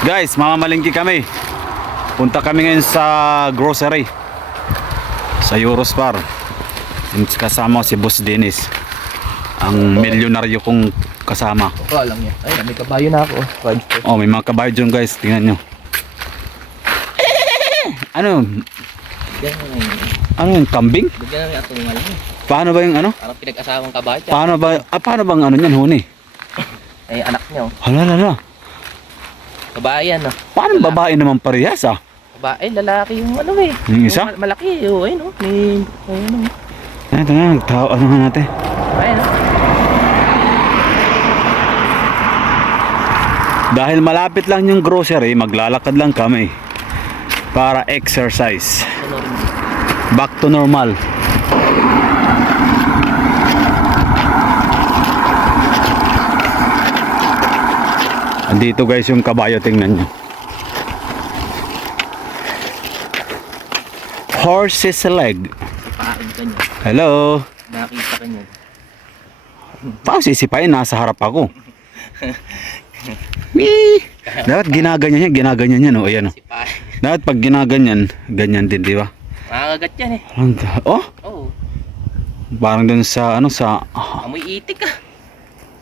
Guys, mamamalingki kami. Punta kami ngayon sa grocery sa Eurospar. Kasama ko si Boss Dennis, ang milyonaryo kong kasama. Oh, alam niya. Ay, may kabayo na ako. Oh, may mga kabayo dyan guys. Tingnan nyo. Ano? Ano yung kambing? Bigyan namin atong ngayon. Paano ba yung ano? Parang pinag-asawang kabayo. Paano bang ano yan, huni? Ay, anak niya. Oh. Hala. Kabayan, no? Paano babae naman parehas ah? Babae, lalaki yung ano eh. Yung isa? Malaki, oh, ayun, oh. May, ayun, oh. Ito na, ano nga natin? Ayun, oh. Dahil malapit lang yung grocery, maglalakad lang kami para exercise. Back to normal. Andito guys yung kabayo, tingnan nyo. Horse's leg. Pain ka niya. Hello. Nakita ka niya. Paano sisipain? Nasa harap ako. Wee! Dapat ginaganyan yan. O, ayan o. Si Pain. Dapat pag ginaganyan, ganyan din, di ba? Makakagat yan eh. Oh, Oo. parang dun sa, Amoy itik ah.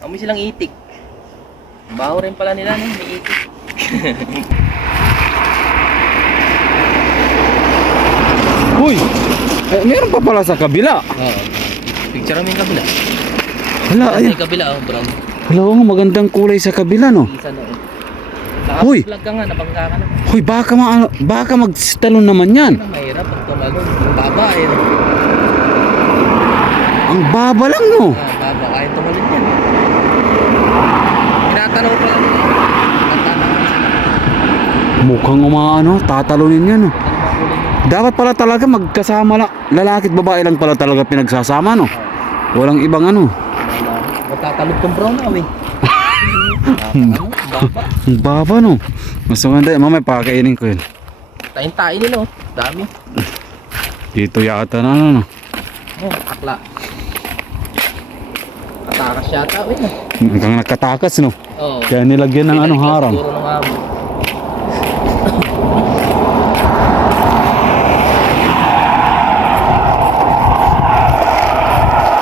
Amoy silang itik. Baho rin pala nila, no? May itik. Uy! Meron pa pala sa kabila. Oo. Picture namin yung kabila. Hala, Ay, kabila, oh, brown. Hala, magandang kulay sa kabila, no? Isa na, oh. Hoy! Nakaplug ka nga, nabangga ka na. Hoy, baka magtalon naman yan. Mahirap pag tumalon. Ang baba, eh. Ang baba lang, no? Baba, kahit tumalon yan. Tinatanaw pa lang nila. Mukhang tatalunin yan, no? Dapat pala talaga magkasama lang. Lalaki at babae lang pala talaga pinagsasama, no? Walang ibang ano. Matatalog tong brown na, eh. Baba. Ang baba, no? Mas maganda, mamaya pakainin ko yun. Tain-tain nila, oh. Dami. Dito yata na, no? Oh, akla. Katakas yata, eh. Hanggang nakatakas, no? Oo. Kaya nilagyan ng harang. Siguro ng amo.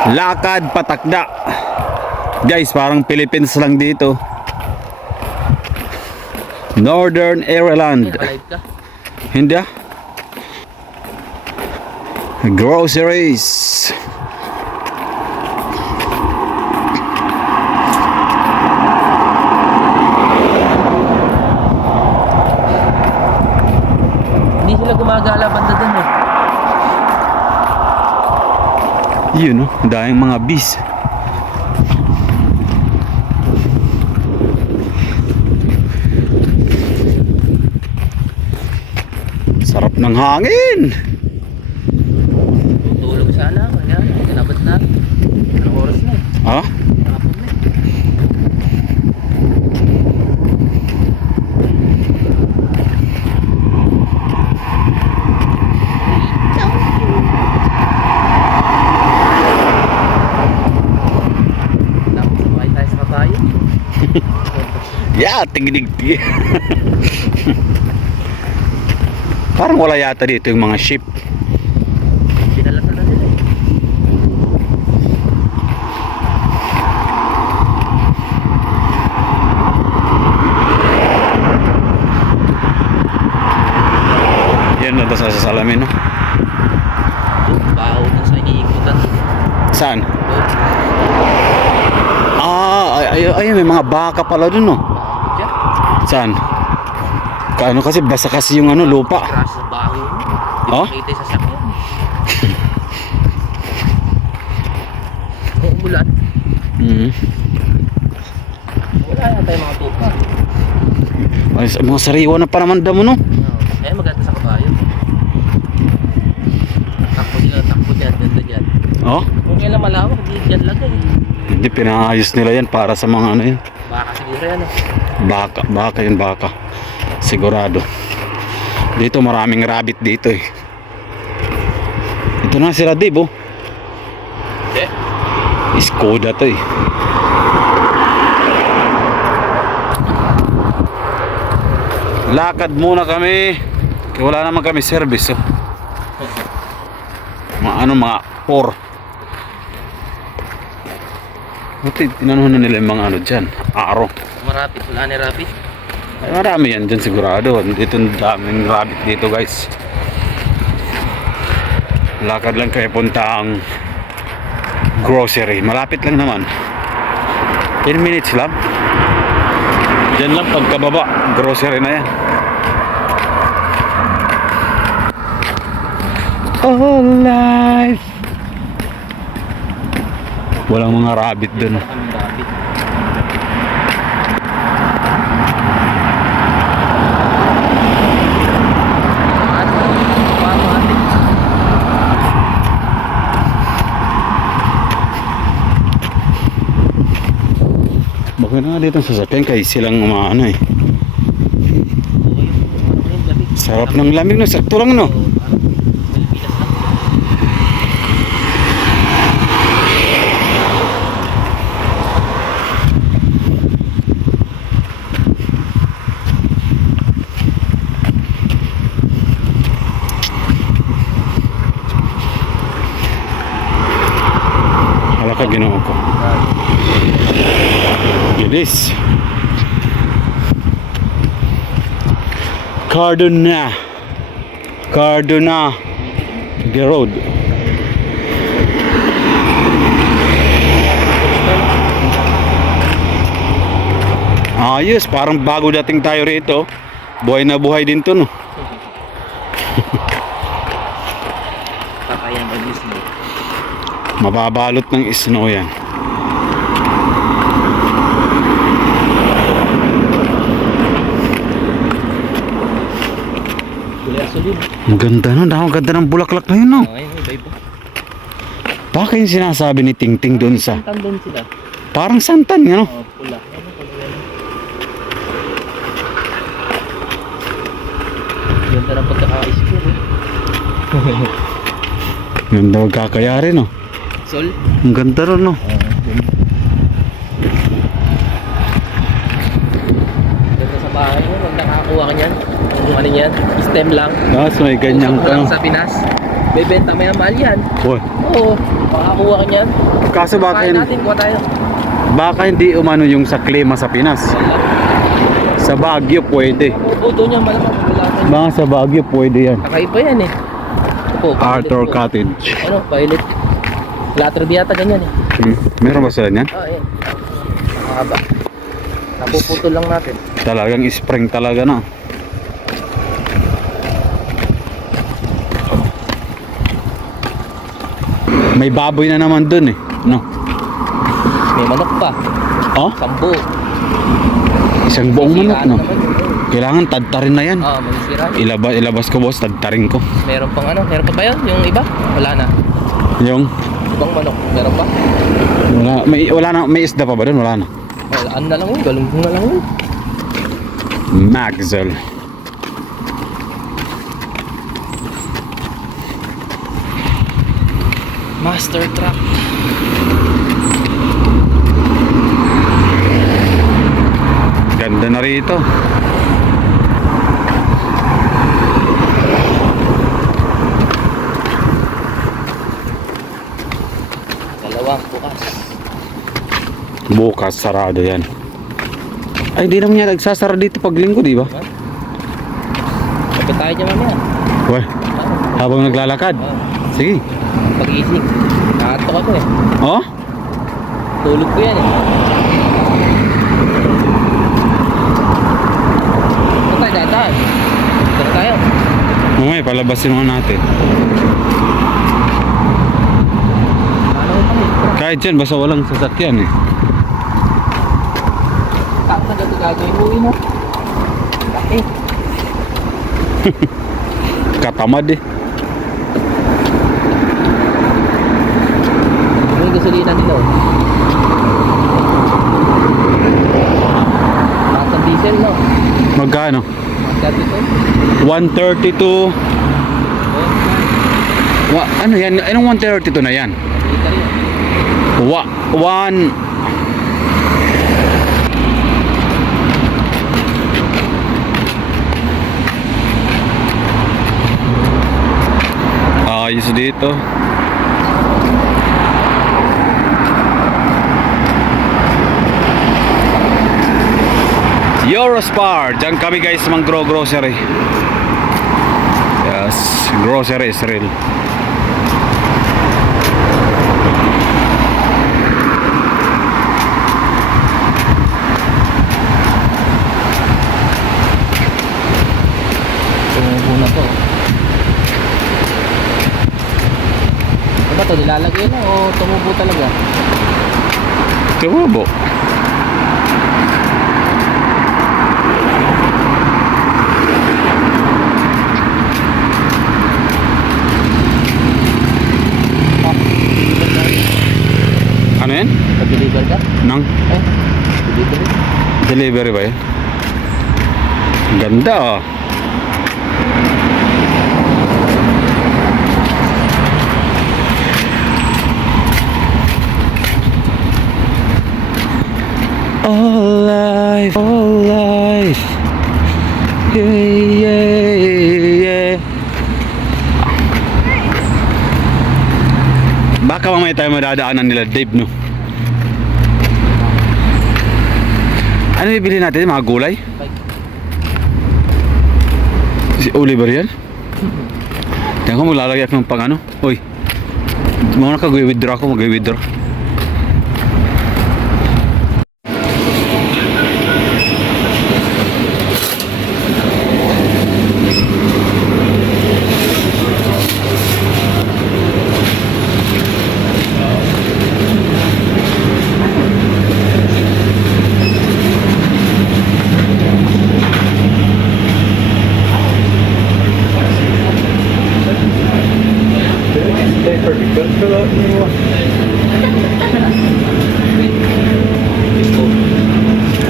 Lakad patakda. Guys, parang Philippines lang dito. Northern Ireland. Alive ka? Hindi ah. Groceries. Hindi sila gumagala banda dun, eh. Yun, no? Dahil mga bees. Sarap ng hangin. Tutulog sana ako. Yan, kinabot na. Anong oras na, eh? Ha? Hapon na, eh. Dapat sabay tayo sa kabayo. Yeah, tingin-tingin. Parang wala yata dito yung mga sheep. Pinalata na nila, eh. Yan na sa salamin, no? Baho na sa iniikutan. Saan? Oh, Ay, may mga baka pala dun, no? diyan. Saan? Kaano kasi basa kasi yung lupa. Crash sa baho. Oh? Hindi makita sa sakyan. Kung umulan, wala na tayo mga tupa. Ay, mga sariwa na pa naman damo, no? Eh, maganda sa kabayo. Takbo dyan, ganda dyan. Oh? Kung kailan malawak, di dyan lang eh. Hindi, pinaayos nila yan para sa mga yan. Baka siguro yan eh. Baka yun, baka. Sigurado. Dito maraming rabbit dito eh. Ito na si Radib, oh. Skoda to eh. Lakad muna kami. Wala naman kami service. Oh. Mga 4. Buti tinanuhan na nila yung mga ano dyan. Araw. Marapit, wala ni rabbit. Ay, marami yan dyan sigurado. Dito daming rabbit dito guys. Lakad lang kayo punta ang grocery. Malapit lang naman. 10 minutes lang. Diyan lang pagkababa. Grocery na yan. Alive. Walang mga rabbit dun. Kaming rabbit. Bakit na dito sa sasakyan kay silang umaano eh. Sarap ng lamig no, sakto lang no. Hala ka ginawa ko. Bilis. Cardona the road. Ayos, parang bago dating tayo rito. Buhay na buhay din to no. Kakayan mag snow. Mababalot ng snow yan. Kulay asulin. Ang ganda no, ang ganda ng bulaklak na yun no. Ayun, iba-iba. Baka yung sinasabi ni Ting Ting doon sa Santan doon sila. parang santan yan no. Oh, pula. Ano kulay yan? Ganda ng pagkaka-ice-cream eh. Ganda magkakayari no. Sol? Ang ganda ron no. Ganda sa bahay mo, pag nakakuha ka niyan. Kung ano yan, stem lang. Tapos may ganyang Kung lang sa Pinas, bebenta mo yan, mahal yan. Uy, Oo, makakuha ka niyan. kaso Kain natin, kuha tayo. baka hindi umano yung sa klima sa Pinas. Wala. Sa Baguio pwede. Oo, doon yan malamang. Wala. Baka sa Baguio pwede yan. Kakaiba yan eh. Ito po, Arthur violet po. Cottage. Ano, violet. Latter yata ganyan eh. Meron ba sila niyan? Ah, yan. Mahaba. Napuputol lang natin. Talagang spring talaga na. May baboy na naman dun eh. No? May manok pa. Oh? Sambo. Isang buong May manok sira no? naman yun. Kailangan tadtarin na yan. Ah, may sira. Ilabas ko boss, tadtarin ko. Meron pang ano? Meron pa ba yun? Yung iba? Wala na. Yung Ibang manok. Meron pa? wala na, may isda pa ba dun? Wala na. Wala. Ano na lang yun? Galunggong na lang yun. Maxwell. Master truck. Ganda na rito. Dalawang bukas. Bukas sarado yan. Ay, di naman yan nagsasara dito pag linggo, di ba? Kapit tayo dyan mamaya. Weh, habang naglalakad. Ah, Sige. pag-ising. Nakatok ako eh. Oh? Tulog ko yan eh. Saan tayo dadaan? Saan tayo? Mamaya, palabasin mo natin. Ano ko kami? Kahit yan, basta walang sasakyan eh. Tapos na gato gagawin mo mo. Laki. Katamad eh. Ano yung gasolina nila oh? Nasa diesel no? Magkano? Magkano ito? 132. Ano yan? Anong 132 na yan? Liter yun. One. dito. Eurospar. Diyan kami guys sa mga grocery. Yes, grocery is real. Tumubo na to. Ano ba to? Nilalagay na o tumubo talaga? Tumubo. Ano yan? Pag-deliver ka? Nang Eh, delivery. delivery ba yan? Ganda ah. All life, yeah. Baka mamaya tayo madadaanan nila Dave, no? Ano bibili natin? Mga gulay? Si Oliver yan? Diyan ko maglalagay ako ng pang ano? Uy, muna ka withdraw ako, mag-withdraw.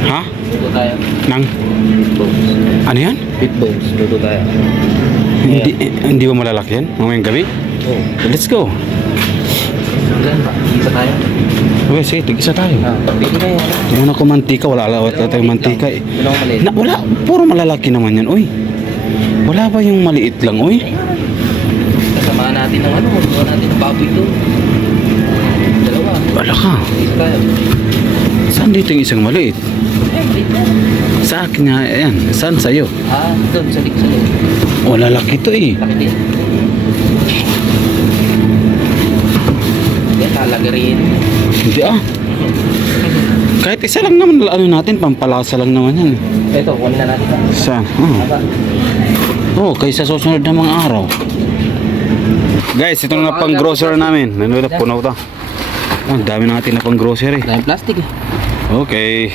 Ha? Luto tayo. Nang? Bones. Ano yan? Pit bones. Luto tayo. Hindi ba malalaki yan? Mamayang gabi? Oh. Let's go. Ilan ba? Isa tayo. Okay, sige, tig-isa tayo. Pili kayo. Tingnan ako mantika, wala tayong mantika eh. Dalawang maliit. Na, wala, puro malalaki naman yan, uy. Wala ba yung maliit lang, uy? Kasamahan natin ng ano. Magawa natin ng baboy doon. Dalawa. Wala ka. Isa tayo. Saan dito yung isang maliit? Dito. Sa akin nga, ayan. Saan sa'yo? Doon. Sa likod. Oh, lalaki to eh. Laki din. Yan, halaga rin. Hindi ah. Kahit isa lang naman, ano natin, pampalasa lang naman yan. Ito, kunin na natin. Saan? Aba. Oh, kaysa susunod na mga araw. Guys, ito na pang grocery namin. Nanonood, punaw ta. Ang dami natin na pang grocery. Dahil plastic eh. Okay.